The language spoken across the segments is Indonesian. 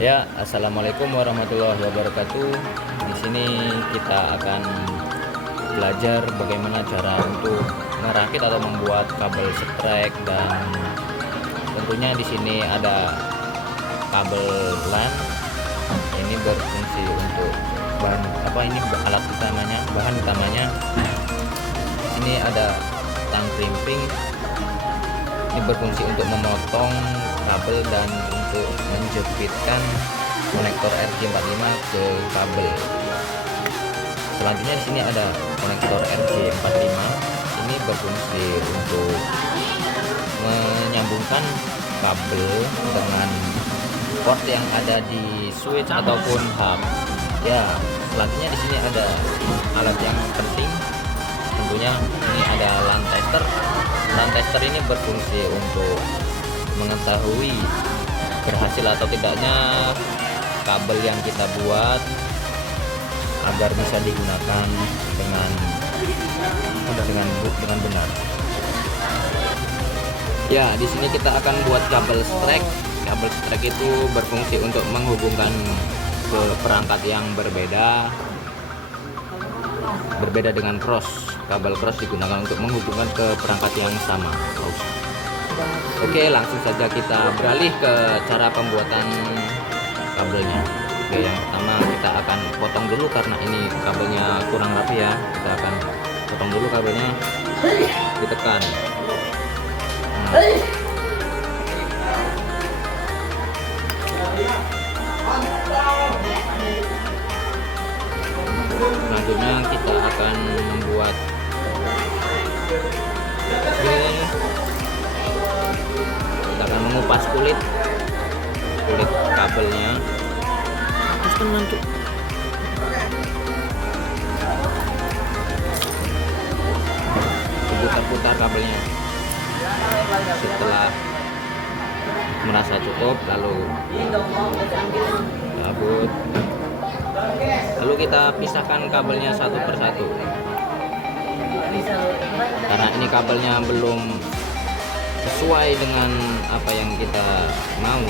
Ya, assalamualaikum warahmatullahi wabarakatuh. Di sini kita akan belajar bagaimana cara untuk merakit atau membuat kabel setrek, dan tentunya di sini ada kabel LAN. Ini berfungsi untuk bahan utamanya. Ini ada tang crimping. Ini berfungsi untuk memotong kabel dan untuk menjepitkan konektor RJ45 ke kabel. Selanjutnya di sini ada konektor RJ45. Ini berfungsi untuk menyambungkan kabel dengan port yang ada di switch ataupun hub. Ya, selanjutnya di sini ada alat yang penting. Tentunya ini ada LAN tester. LAN tester ini berfungsi untuk mengetahui berhasil atau tidaknya kabel yang kita buat agar bisa digunakan dengan benar. Ya, di sini kita akan buat kabel strek. Kabel strek itu berfungsi untuk menghubungkan ke perangkat yang berbeda dengan cross. Kabel cross digunakan untuk menghubungkan ke perangkat yang sama. Oke, langsung saja kita beralih ke cara pembuatan kabelnya. Oke, yang pertama kita akan potong dulu karena ini kabelnya kurang rapi ya. Kita akan potong dulu kabelnya, ditekan. Selanjutnya kita akan membuat kita akan mengupas kulit kabelnya. Putar-putar kabelnya. Setelah merasa cukup, lalu cabut. Lalu kita pisahkan kabelnya satu persatu. Karena ini kabelnya belum sesuai dengan apa yang kita mau,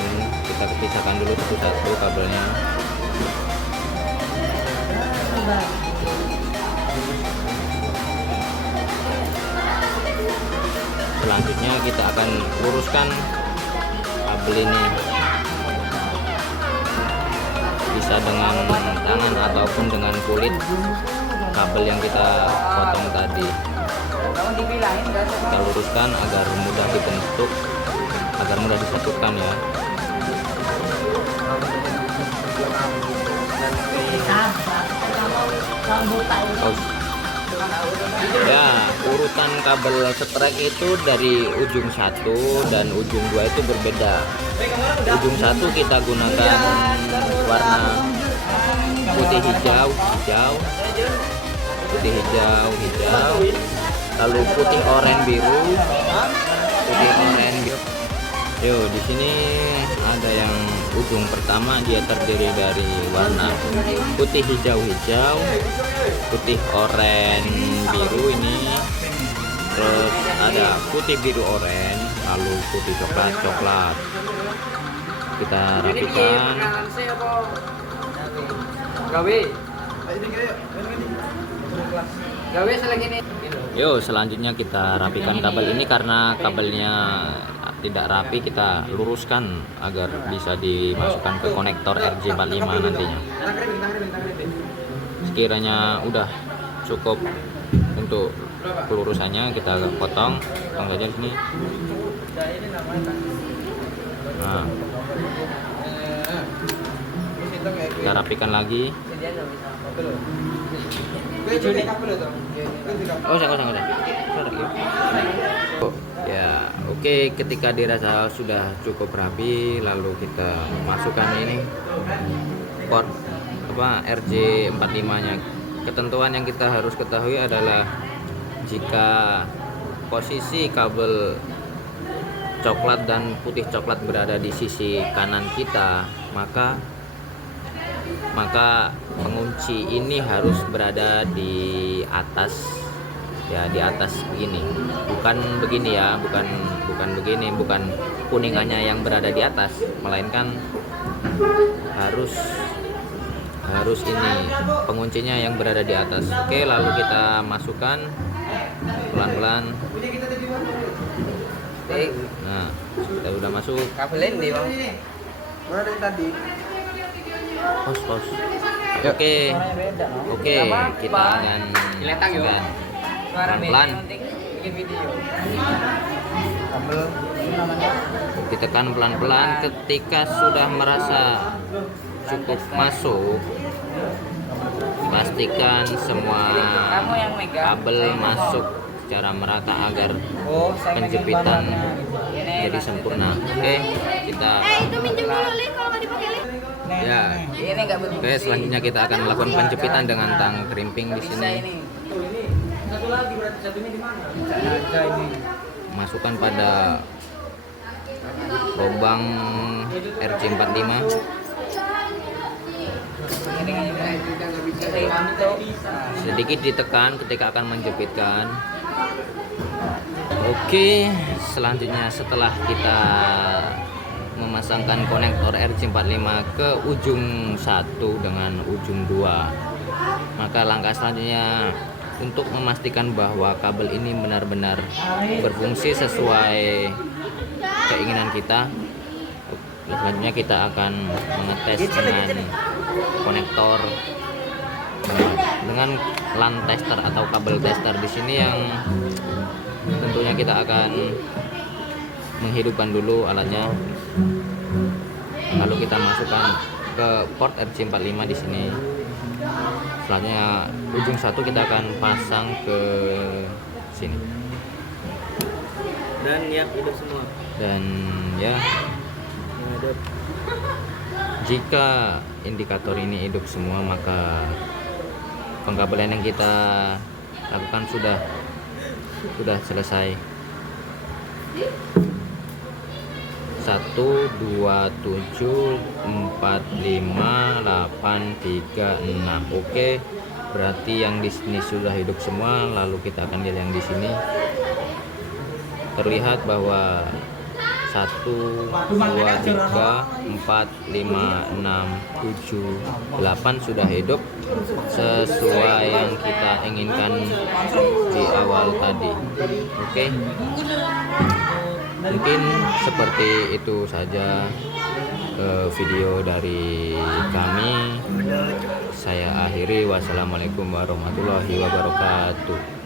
kita pisahkan dulu satu-satu kabelnya. Selanjutnya kita akan luruskan kabel ini, bisa dengan tangan ataupun dengan kulit kabel yang kita potong tadi. Kita luruskan agar mudah dibentuk, agar mudah disatukan ya. Ya, urutan kabel setrek itu dari ujung 1 dan ujung 2 itu berbeda. Ujung 1 kita gunakan warna putih hijau, putih hijau, lalu putih oranye biru, Yo, di sini ada yang ujung pertama, dia terdiri dari warna putih hijau, putih oranye biru ini, terus ada putih biru oranye, lalu putih coklat. Kita rapikan. Yo, selanjutnya kita rapikan kabel ini. Karena kabelnya tidak rapi, kita luruskan agar bisa dimasukkan ke konektor RJ45 nantinya. Sekiranya udah cukup untuk pelurusannya, kita potong saja di sini. Nah, kita rapikan lagi. Ya, oke, ketika dirasa sudah cukup rapi, lalu kita masukkan ini port RJ45 nya. Ketentuan yang kita harus ketahui adalah jika posisi kabel coklat dan putih coklat berada di sisi kanan kita, maka pengunci ini harus berada di atas ya, di atas begini, bukan begini ya, bukan begini, bukan kuningannya yang berada di atas, melainkan harus ini penguncinya yang berada di atas. Oke, lalu kita masukkan pelan-pelan. Nah, kita udah masuk. Kabelin nih bang. Mana dari tadi? Pos. Oke, kita akan masukkan pelan-pelan. Ditekan pelan-pelan. Ketika sudah merasa cukup masuk, pastikan semua kabel masuk secara merata agar penjepitan jadi sempurna. Oke, kita ya. Oke, selanjutnya kita akan melakukan penjepitan dengan tang krimping di sini. Masukkan pada lubang RJ45. Sedikit ditekan ketika akan menjepitkan. Oke, selanjutnya setelah kita memasangkan konektor RJ45 ke ujung 1 dengan ujung 2, maka langkah selanjutnya untuk memastikan bahwa kabel ini benar-benar berfungsi sesuai keinginan kita. Selanjutnya kita akan mengetes dengan konektor dengan LAN tester atau kabel tester di sini, yang tentunya kita akan menghidupkan dulu alatnya, lalu kita masukkan ke port RJ45 di sini. Selanjutnya ujung 1 kita akan pasang ke sini, Dan yang hidup semua. dan ya, jika indikator ini hidup semua, maka pengkabelan yang kita lakukan sudah selesai. 1 2 7 4 5 8 3 6. Oke, berarti yang di sini sudah hidup semua. Lalu kita akan lihat yang di sini. Terlihat bahwa 1 2 3 4 5 6 7 8 sudah hidup sesuai yang kita inginkan di awal tadi. Oke, mungkin seperti itu saja video dari kami. Saya akhiri. Wassalamualaikum warahmatullahi wabarakatuh.